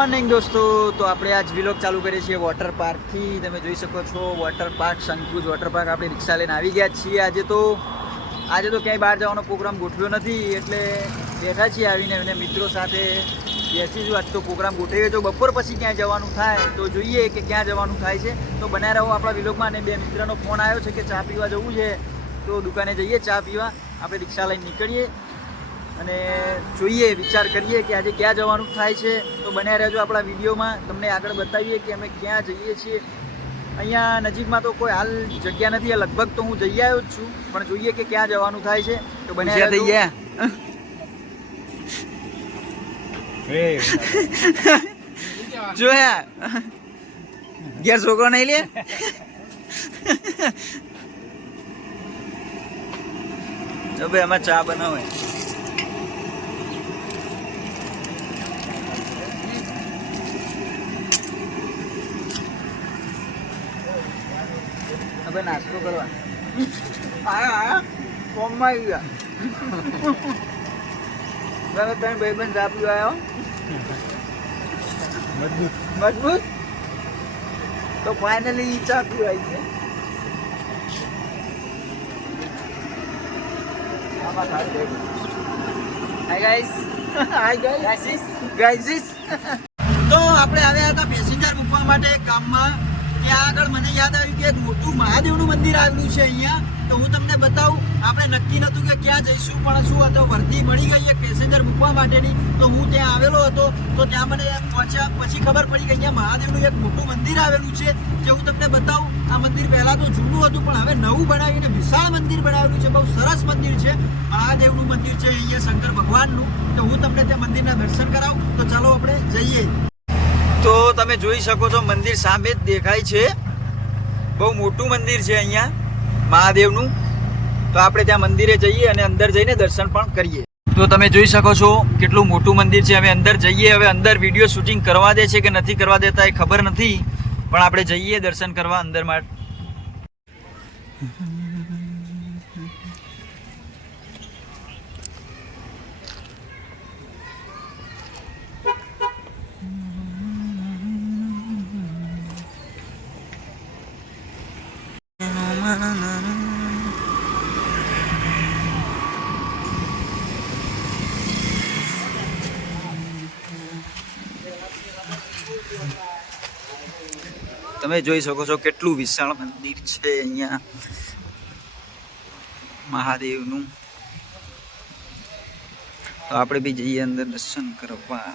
Morning દોસ્તો, તો આપણે આજ વ્લોગ ચાલુ કરીએ છીએ વોટર પાર્કથી. તમે જોઈ શકો છો વોટર પાર્ક, શંકુજ વોટર પાર્ક. આપણે રિક્ષા લઈને આવી ગયા છીએ. આજે તો ક્યાંય બહાર જવાનો પ્રોગ્રામ ગોઠવ્યો નથી, એટલે બેઠા છીએ આવીને અને મિત્રો સાથે બેસીશું. આજ તો પ્રોગ્રામ ગોઠવીએ તો બપોર પછી ક્યાં જવાનું થાય તો જોઈએ કે ક્યાં જવાનું થાય છે. તો બનાવી રહો આપણા વ્લોગમાં. અને બે મિત્રનો ફોન આવ્યો છે કે ચા પીવા જવું છે, તો દુકાને જઈએ ચા પીવા. આપણે રિક્ષા લઈને નીકળીએ અને જોઈએ, વિચાર કરીએ કે આજે ક્યાં જવાનું થાય છે. તો બન્યા રહેજો આપણા વિડીયોમાં, તમને આગળ બતાવીએ કે અમે ક્યાં જઈએ છીએ. અહીંયા નજીકમાં તો કોઈ હાલ જગ્યા નથી, લગભગ તો હું જઈ આવ્યો જ છું, પણ જોઈએ કે ક્યાં જવાનું થાય છે. તો બન્યા રહેજો. જોયા ઘેર છોકરો નહીં લે. તો ભાઈ આમાં ચા બનાવે. હવે નાસ્તો કરવા આયા ફોર્મમાં આવી ગયા. તમે ભાઈબંધ ચા પીવા આવ્યો મજબૂત. તો ફાઇનલી ચા પીવાય છે. તો આપણે આવ્યા હતા પેસેન્જર મૂકવા માટે કામમાં. ત્યાં આગળ મને યાદ આવ્યું કે એક મોટું મહાદેવનું મંદિર આવેલું છે અહીંયા. તો હું તમને બતાવું. આપણે નક્કી નહોતું કે ક્યાં જઈશું, પણ શું હતો, વર્ધી મળી ગઈ એક પેસેન્જર મૂકવા માટેની. તો હું ત્યાં આવેલો હતો, તો ત્યાં મને પહોંચ્યા પછી ખબર પડી કે અહીંયા મહાદેવનું એક મોટું મંદિર આવેલું છે, જે હું તમને બતાવું. આ મંદિર પહેલાં તો જૂનું હતું, પણ હવે નવું બનાવીને વિશાળ મંદિર બનાવેલું છે. બહુ સરસ મંદિર છે, મહાદેવનું મંદિર છે અહીંયા, શંકર ભગવાનનું. તો હું તમને ત્યાં મંદિરના દર્શન કરાવું. તો ચાલો આપણે જઈએ. તો તમે જોઈ શકો છો મંદિર સામે જ દેખાય છે. બહુ મોટું મંદિર છે અહીંયા મહાદેવનું. તો આપણે ત્યાં મંદિરે જઈએ અને અંદર જઈને દર્શન પણ કરીએ. તો તમે જોઈ શકો છો કેટલું મોટું મંદિર છે. હવે અંદર જઈએ. હવે અંદર વિડીયો શૂટિંગ કરવા દે છે કે નથી કરવા દેતા એ ખબર નથી, પણ આપણે જઈએ દર્શન કરવા અંદર માટે. તમે જોઈ શકો છો કેટલું વિશાળ મંદિર છે અહીંયા મહાદેવનું. તો આપણે બી જઈએ અંદર દર્શન કરવા.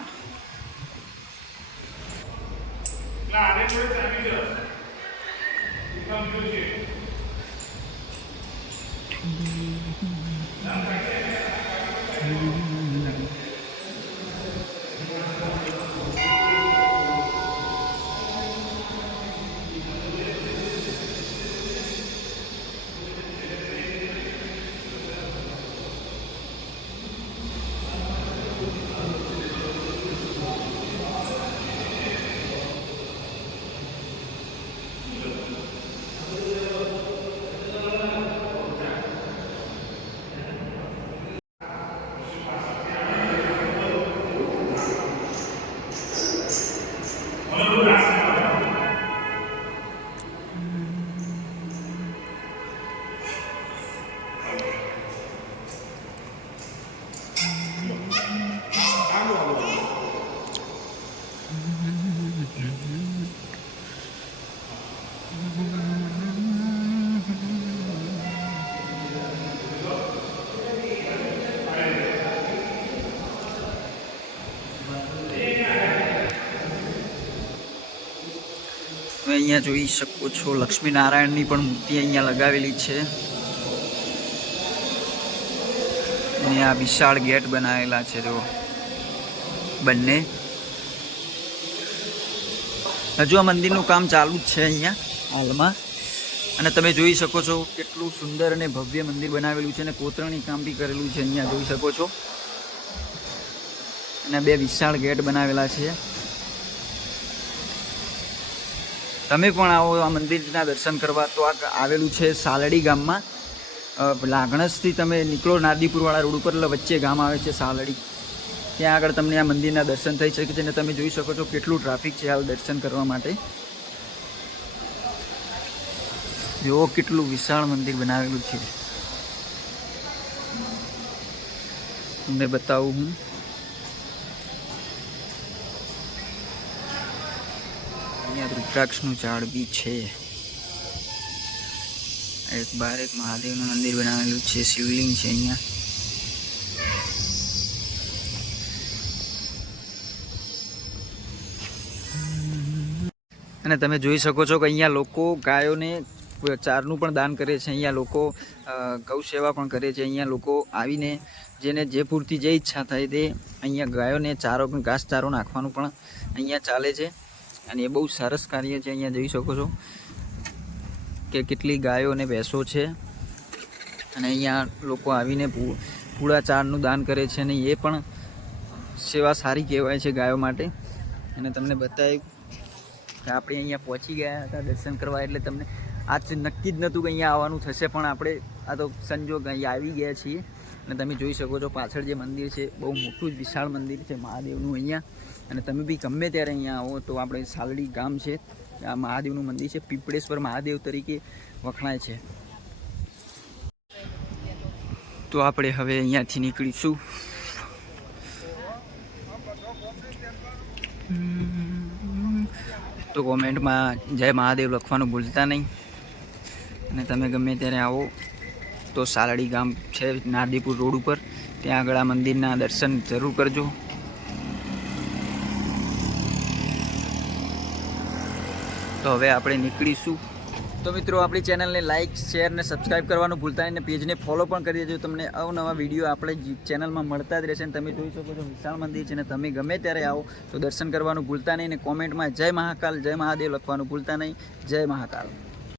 અહીંયા જોઈ શકો છો લક્ષ્મીનારાયણની પણ મૂર્તિ અહીંયા લગાવેલી છે. અને આ વિશાળ ગેટ બનાવેલા છે જો બંને. હજુ આ મંદિરનું કામ ચાલુ જ છે અહીંયા હાલમાં. અને તમે જોઈ શકો છો કેટલું સુંદર અને ભવ્ય મંદિર બનાવેલું છે, અને કોતરણી કામ બી કરેલું છે અહીંયા જોઈ શકો છો. અને બે વિશાળ ગેટ બનાવેલા છે. તમે પણ આવો આ મંદિરના દર્શન કરવા. તો આ આવેલું છે સાલડી ગામમાં. લાગણસથી તમે નીકળો નારદીપુરવાળા રોડ ઉપર, એટલે વચ્ચે ગામ આવે છે સાલડી. ત્યાં આગળ તમને આ મંદિરના દર્શન થઈ શકે છે અને તમે જોઈ શકો છો કેટલું ટ્રાફિક છે હાલ દર્શન કરવા માટે. જો કેટલું વિશાળ મંદિર બનાવેલું છે તમને બતાવું હું. અહીંયા રુદ્રાક્ષનું ઝાડ બી છે. એક બહાર એક મહાદેવનું મંદિર બનાવેલું છે, શિવલિંગ છે અહીંયા. અને તમે જોઈ શકો છો કે અહીંયા લોકો ગાયોને ચારનું પણ દાન કરે છે. અહીંયા લોકો ગૌ સેવા પણ કરે છે. અહીંયા લોકો આવીને જેને જે પૂરતી જે ઈચ્છા થાય તે અહીંયા ગાયોને ચારો ઘાસચારો નાખવાનું પણ અહીંયા ચાલે છે અને એ બહુ સરસ કાર્ય છે. અહીંયા જોઈ શકો છો કે કેટલી ગાયો અને ભેંસો છે અને અહીંયા લોકો આવીને પૂળા ચારનું દાન કરે છે અને એ પણ સેવા સારી કહેવાય છે ગાયો માટે. અને તમને બતાવ્યું કે આપણે અહીંયા પહોંચી ગયા હતા દર્શન કરવા, એટલે તમને આજ નક્કી જ નહોતું કે અહીંયા આવવાનું થશે, પણ આપણે આ તો સંજોગ અહીંયા આવી ગયા છીએ. અને તમે જોઈ શકો છો પાછળ જે મંદિર છે બહુ મોટું જ વિશાળ મંદિર છે મહાદેવનું અહીંયા. અને તમે બી ગમે ત્યારે અહીંયા આવો તો આપણે સાલડી ગામ છે, આ મહાદેવનું મંદિર છે, પીપળેશ્વર મહાદેવ તરીકે વખણાય છે. તો આપણે હવે અહીંયાથી નીકળીશું. તો કોમેન્ટમાં જય મહાદેવ લખવાનું ભૂલતા નહીં. અને તમે ગમે ત્યારે આવો તો સાલડી ગામ છે નારદીપુર રોડ ઉપર, ત્યાં આગળ આ મંદિરના દર્શન જરૂર કરજો. તો હવે આપણે નીકળીશું. તો મિત્રો આપણી ચેનલને લાઇક શેર ને સબસ્ક્રાઈબ કરવાનું ભૂલતા નહીં, અને પેજને ફોલો પણ કરી દેજો. તમને અવનવા વિડીયો આપણે ચેનલમાં મળતા જ રહેશે. અને તમે જોઈ શકો છો વિશાળ મંદિર છે ને તમે ગમે ત્યારે આવો તો દર્શન કરવાનું ભૂલતા નહીં. અને કોમેન્ટમાં જય મહાકાલ જય મહાદેવ લખવાનું ભૂલતા નહીં. જય મહાકાલ.